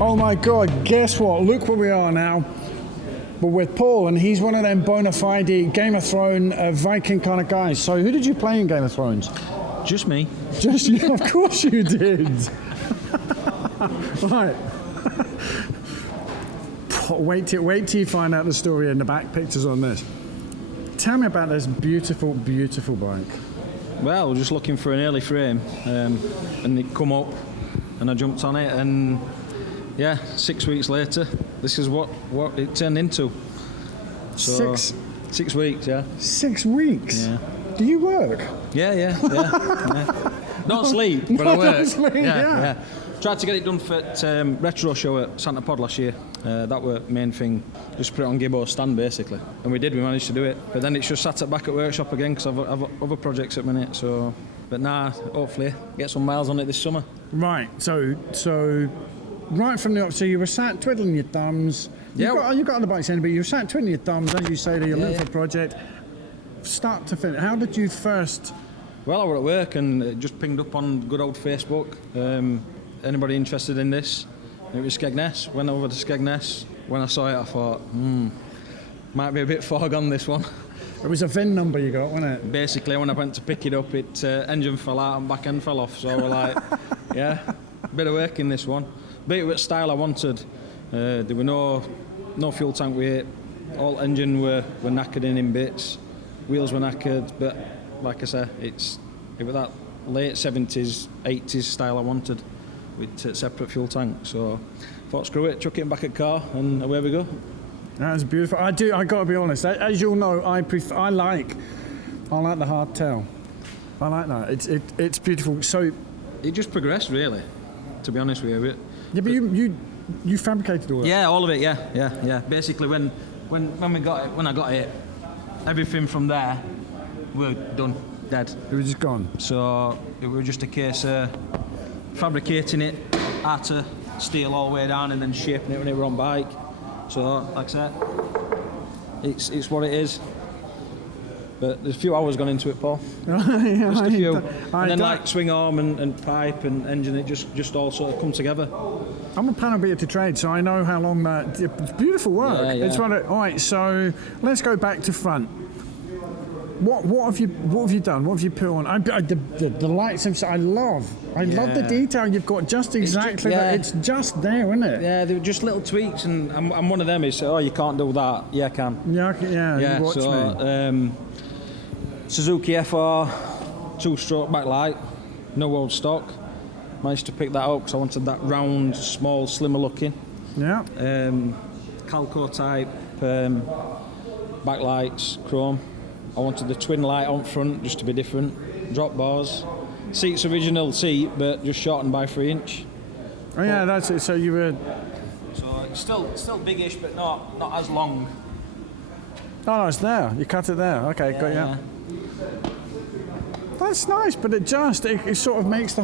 Oh my God, guess what? Look where we are now. We're with Paul, and he's one of them bona fide Game of Thrones Viking kind of guys. So who did you play in Game of Thrones? Just me. Just you? Of course you did. Right. Wait till you find out the story and the back pictures on this. Tell me about this beautiful, beautiful bike. Well, we're just looking for an early frame, and it come up, and I jumped on it, and yeah, 6 weeks later, this is what it turned into. So, 6 weeks, yeah. 6 weeks? Yeah. Do you work? Yeah. Don't sleep, but I work. Don't sleep, yeah. Tried to get it done for Retro Show at Santa Pod last year. That were the main thing. Just put it on Gibbo's stand, basically. And we did, we managed to do it. But then it's just sat back at workshop again, because I've other projects at the minute, so... But nah, hopefully, get some miles on it this summer. Right, so right from the... So you were sat twiddling your thumbs. You got on the bike, but you were sat twiddling your thumbs, as you say, to your little project. Start to finish. How did you first... Well, I were at work and it just pinged up on good old Facebook. Anybody interested in this? It was Skegness. Went over to Skegness. When I saw it, I thought, might be a bit far gone, this one. It was a VIN number you got, wasn't it? Basically, when I went to pick it up, engine fell out and back end fell off. So we're like, yeah, bit of work in this one. But it was style I wanted. There were no fuel tank weight. All engine were knackered in bits. Wheels were knackered, but like I said, it was that late 70s, 80s style I wanted, with separate fuel tank. So I thought, screw it, chuck it back at car, and away we go. That's beautiful. I got to be honest. As you'll know, I like the hardtail. I like that. It's beautiful. So it just progressed, really. To be honest with you. Yeah, but you fabricated all that. Yeah, all of it. Yeah. Basically, when I got it, everything from there were done, dead. It was just gone. So it was just a case of fabricating it out of steel all the way down and then shaping it when it were on bike. So, like I said, it's what it is. But there's a few hours gone into it, Paul. Yeah, just a few. And then like swing arm and pipe and engine, it just all sort of come together. I'm a panel beater to trade, so I know how long that... It's beautiful work. Yeah. It's all right, so let's go back to front. What have you done? What have you put on? The lights, I love the detail you've got. Just exactly that. It's just there, isn't it? Yeah, they were just little tweaks, and I'm one of them. Is you can't do that. Yeah, I can. Yeah. You watch me. Suzuki FR, 2-stroke backlight, no old stock. Managed to pick that up because I wanted that round, small, slimmer looking. Yeah. Calco type backlights, chrome. I wanted the twin light on front just to be different. Drop bars. Seat's original seat, but just shortened by 3 inch. Oh yeah, that's it. So you were. So it's still biggish, but not as long. Oh no, it's there. You cut it there. Okay, got you. Yeah. That's nice, but it sort of makes the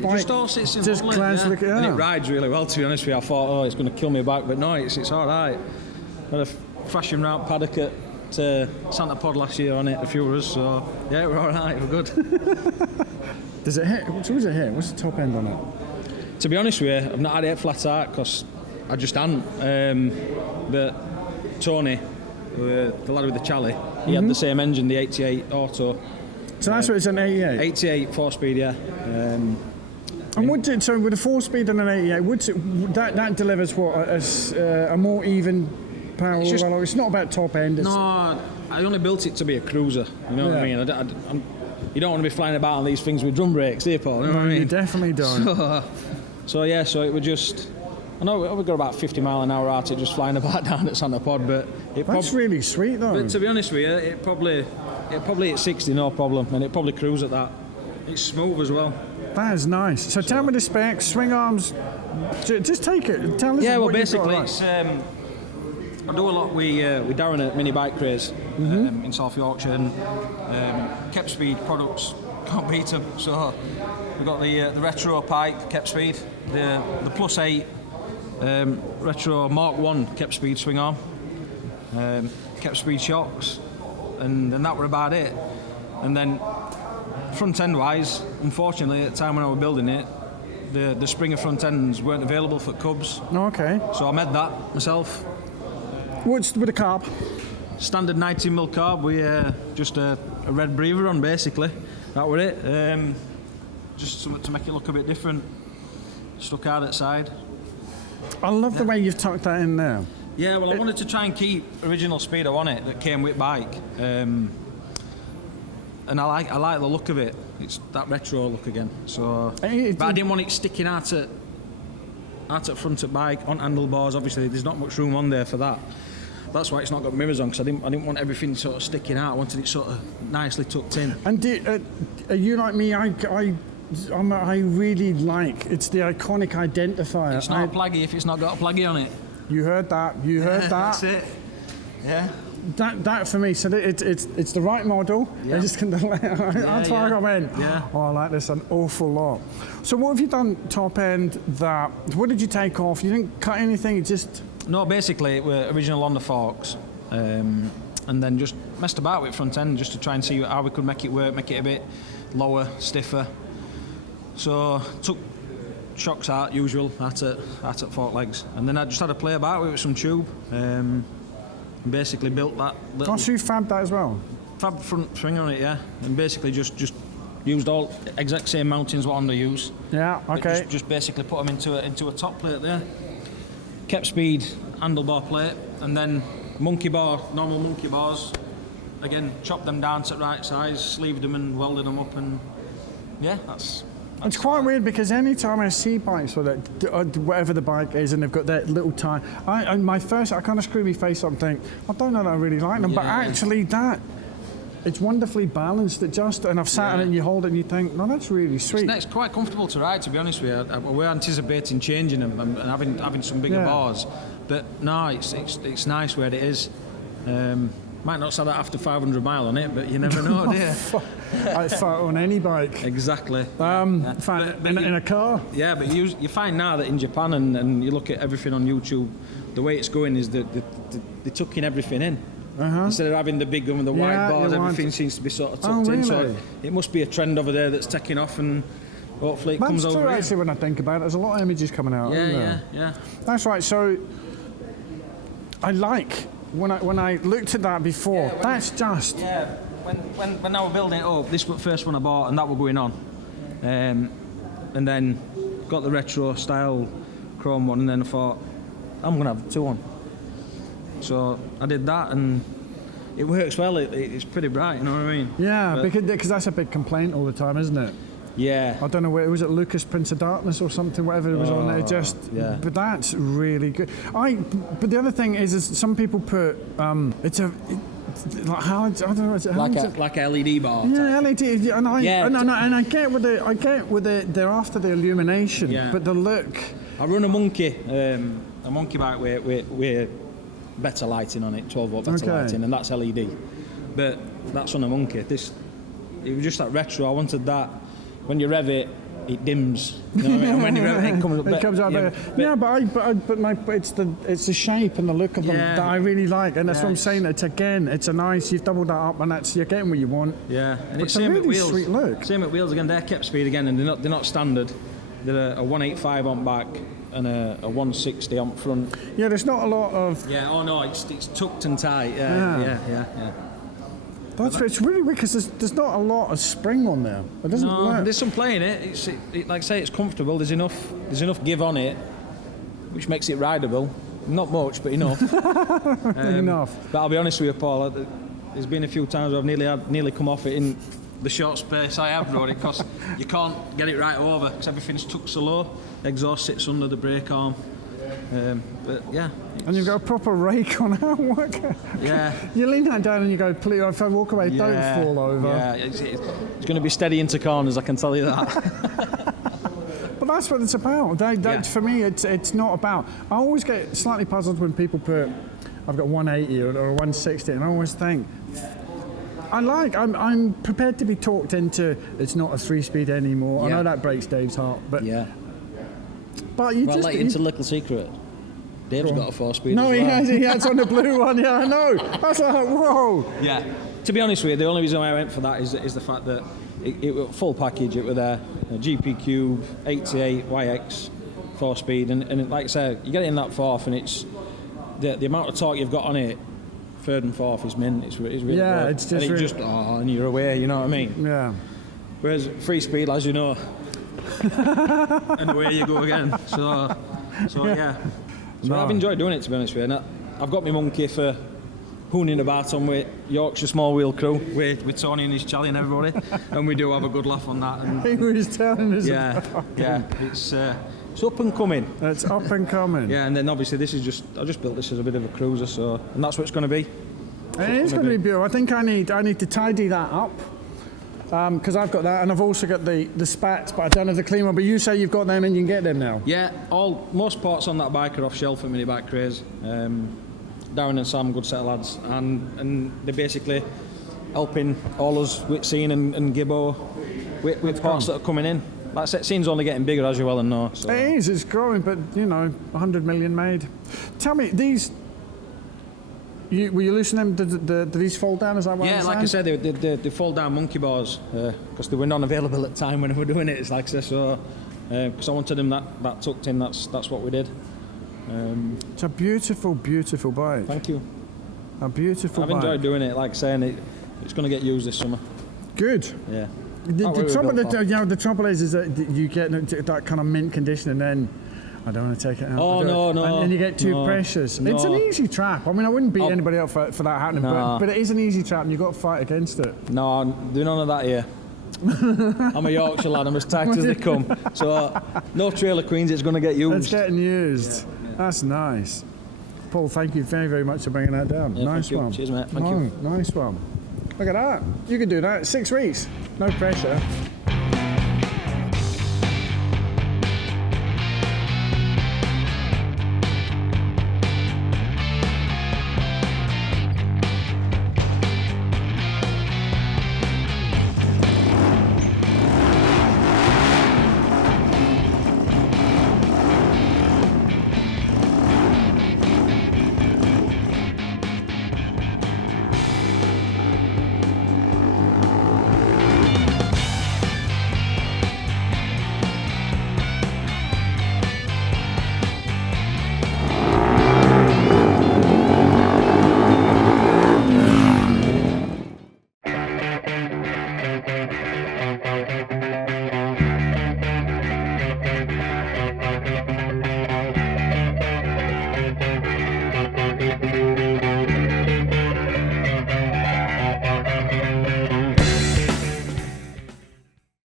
bike just all sits in just glance like and it rides really well. To be honest with you, I thought, it's going to kill me back, but no, it's all right. Had a fashion round paddock at Santa Pod last year on it, a few of us. So yeah, we're all right. We're good. Does it hit? So does it hit? What's the top end on it? To be honest with you, I've not had it flat out because I just hadn't. But Tony, the lad with the Chally, he had the same engine, the 88 Auto. So that's what it's an 88? 88 4-speed, yeah. And so with a 4-speed and an 88, that delivers what, a more even power? It's not about top end. No, I only built it to be a cruiser, you know what I mean? You don't want to be flying about on these things with drum brakes, do you, Paul? You know what I mean? You definitely don't. So it would just... I know we got about 50 mile an hour out it just flying about down at Santa Pod, but... That's really sweet, though. But to be honest with you, it probably hit 60, no problem, and it probably cruise at that. It's smooth as well. That is nice. So tell me the specs, swing arms, just take it. Tell us what basically you've got, it's... I do a lot with Darren at Mini Bike Craze in South Yorkshire, and Kept Speed products, can't beat them. So we've got the retro pipe, Kept Speed, the Plus 8 retro Mark 1 Kept Speed swing arm, Kept Speed shocks, and that were about it. And then front end wise, unfortunately at the time when I was building it, the Springer front ends weren't available for Cubs, Okay. so I made that myself. What's with the carb? Standard 19mm carb with just a red breather on, basically. That were it. Just something to make it look a bit different. Stuck out at side. I love the way you've tucked that in there. Yeah, well, I wanted to try and keep original speedo on it that came with bike. And I like the look of it. It's that retro look again. So, but I didn't want it sticking out at front at bike on handlebars. Obviously, there's not much room on there for that. That's why it's not got mirrors on, because I didn't want everything sort of sticking out. I wanted it sort of nicely tucked in. And are you like me? I really like, it's the iconic identifier. It's not a plaggy if it's not got a plaggy on it. You heard that. You heard that. That's it. Yeah. That for me. So it's the right model. Yeah. I just can. That's why I went. Yeah. Oh, I like this an awful lot. So what have you done top end? That. What did you take off? You didn't cut anything. You just. No, basically it were original Honda forks, and then just messed about with front end just to try and see how we could make it work, make it a bit lower, stiffer. So took shocks out, usual, out at fork legs, and then I just had a play about with some tube, and basically built that little. Oh, so you fabbed that as well? Fab front swing on it, yeah, and basically just used all exact same mountings what Honda use. Yeah, okay. Just basically put them into a top plate there. Kept speed handlebar plate, and then normal monkey bars. Again, chopped them down to the right size, sleeved them and welded them up, and yeah, that's It's quite weird because any time I see bikes with it, whatever the bike is, and they've got that little tie, I kind of screw my face up and think, I don't know that I really like them, but actually it's wonderfully balanced. And I've sat in it and you hold it and you think, no, that's really sweet. It's quite comfortable to ride, to be honest with you. We're anticipating changing them and having some bigger bars, but no, it's nice where it is. Might not say that after 500 mile on it, but you never know, do you? I fart on any bike. Exactly. In a car. Yeah, but you find now that in Japan and you look at everything on YouTube, the way it's going is that they're tucking everything in. Instead of having the big one with the wide bars, everything seems to be sort of tucked in. So it must be a trend over there that's taking off, and hopefully it comes over here. Actually, when I think about it, there's a lot of images coming out. Yeah. That's right. So I like when I looked at that before. That's just when I was building it up, this was the first one I bought, and that was going on, and then got the retro style chrome one, and then I thought I'm gonna have two on. So I did that, and it works well. It's pretty bright, you know what I mean? Yeah, because that's a big complaint all the time, isn't it? Yeah. I don't know where was it, Lucas Prince of Darkness or something, whatever it was on there. But that's really good. But the other thing is some people put like a LED bar. Yeah, LED, and I get with it. They're after the illumination, but the look. I run a monkey bike with better lighting on it, 12 volt better lighting, and that's LED. But that's on a monkey. It was just that retro. I wanted that. When you rev it, it dims. You know what I mean? And when you rev it, it comes up. But it's the shape and the look of them that I really like, and that's what I'm saying. It's a nice. You've doubled that up, and you're getting what you want. Yeah, and it's a really sweet look. Same at wheels again. They're kept speed again, and they're not standard. They're a 185 on back and a 160 on front. Yeah, there's not a lot of. Yeah. Oh no, it's tucked and tight. Yeah. It's really weird because there's not a lot of spring on there. It doesn't work. There's some play in it. Like I say, it's comfortable. There's enough give on it, which makes it rideable. Not much, but enough. Enough. But I'll be honest with you, Paul. There's been a few times where I've nearly come off it in the short space I have rode it, because you can't get it right over because everything's tucked so low. Exhaust sits under the brake arm. But yeah. And you've got a proper rake on how work. Yeah. You lean that down and you go, please, if I walk away, don't fall over. Yeah, it's going to be steady into corners, I can tell you that. But that's what it's about. For me, it's not about. I always get slightly puzzled when people put, I've got 180 or 160, and I always think, I'm prepared to be talked into. It's not a 3-speed anymore. I know that breaks Dave's heart, but But you let you into a little secret. Dave's got a 4-speed. No, as well. he has on the blue one. Yeah, I know. That's like, whoa. Yeah. To be honest with you, the only reason why I went for that is the fact that it was full package. It was there, a GP Cube, 88 YX, 4-speed, and like I said, you get it in that fourth, and it's the amount of torque you've got on it. Third and fourth is mint. It's really good. it's just and really... and you're away. You know what I mean? Yeah. Whereas 3-speed, as you know, and away you go again. So yeah. So I've enjoyed doing it, to be honest with you. And I've got my monkey for hooning about on with Yorkshire small wheel crew with Tony and his Charlie and everybody, and we do have a good laugh on that. And He was telling us. yeah, it's up and coming. It's up and coming. Yeah, and then obviously this is I just built this as a bit of a cruiser, so and that's what it's going to be. It is going to be beautiful. I think I need to tidy that up. Because I've got that, and I've also got the spats, but I don't have the clean one. But you say you've got them and you can get them now. Yeah, most parts on that bike are off shelf at Mini Bike Craze. Darren and Sam, good set of lads, and they're basically helping all us with Scene and Gibbo with parts that are coming in. Like I said, scene's only getting bigger, as you well know. So. It is, it's growing, but 100 million made. Tell me, these. Were you listening? Did these fold down? Is that what? Yeah, like I said, they fold down monkey bars because they were non-available at the time when we were doing it. It's like I said, so because I wanted them that tucked in. That's what we did. It's a beautiful, beautiful bike. Thank you. A beautiful bike. I've enjoyed doing it. Like saying it's going to get used this summer. Good. Yeah. The trouble is that you get that kind of mint condition, and then I don't want to take it out. Oh no! And you get too precious. No. It's an easy trap. I mean, I wouldn't beat anybody up for that happening, but it is an easy trap, and you've got to fight against it. No, do none of that here. I'm a Yorkshire lad. I'm as tight as they come. So no trailer queens. It's going to get used. It's getting used. Yeah. That's nice. Paul, thank you very, very much for bringing that down. Yeah, nice one. Cheers, mate. Thank you. Nice one. Look at that. You can do that. 6 weeks. No pressure.